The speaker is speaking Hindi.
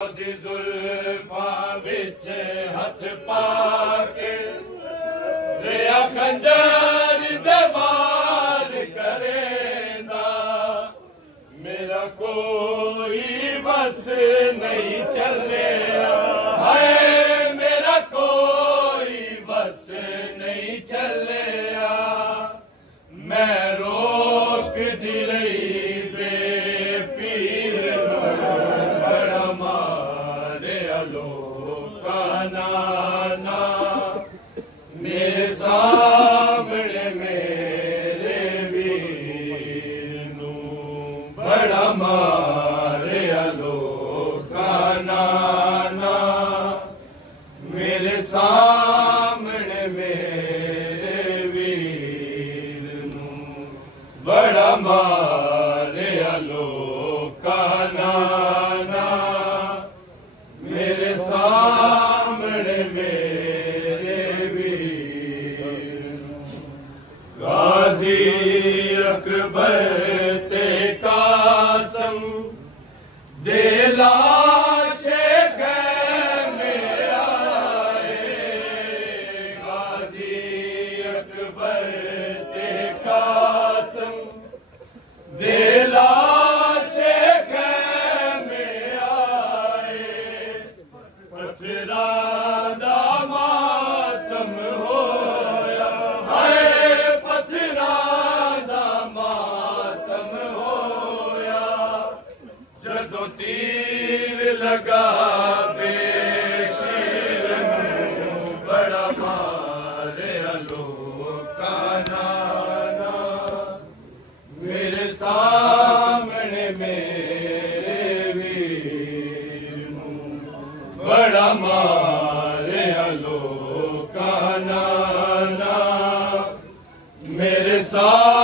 जुल्फां विच हथ पाके रिया खंजर दे वार करेंदा मेरा कोई बस नहीं चलिया है मेरा कोई बस नहीं चलिया मैं रोक दी रही नाना मेरे सामने मेरे वीर नू बड़ा मारे अलोका नाना मेरे सामने मेरे वीर नू बड़ा मारे अलोका नाना मेरे सामने मेरे वीर गाजी अकबर ते कासम दे लाशे खैमे आए गाजी अकबर ते कासम दे लाशे पत्थरां दा मातम होया है पत्थरां दा मातम होया जदों तीर लगा बेशीर नूं बड़ा मारे अलोका नाना मेरे सामने मेरे वीर बड़ा मारे अलोका नाना मेरे साथ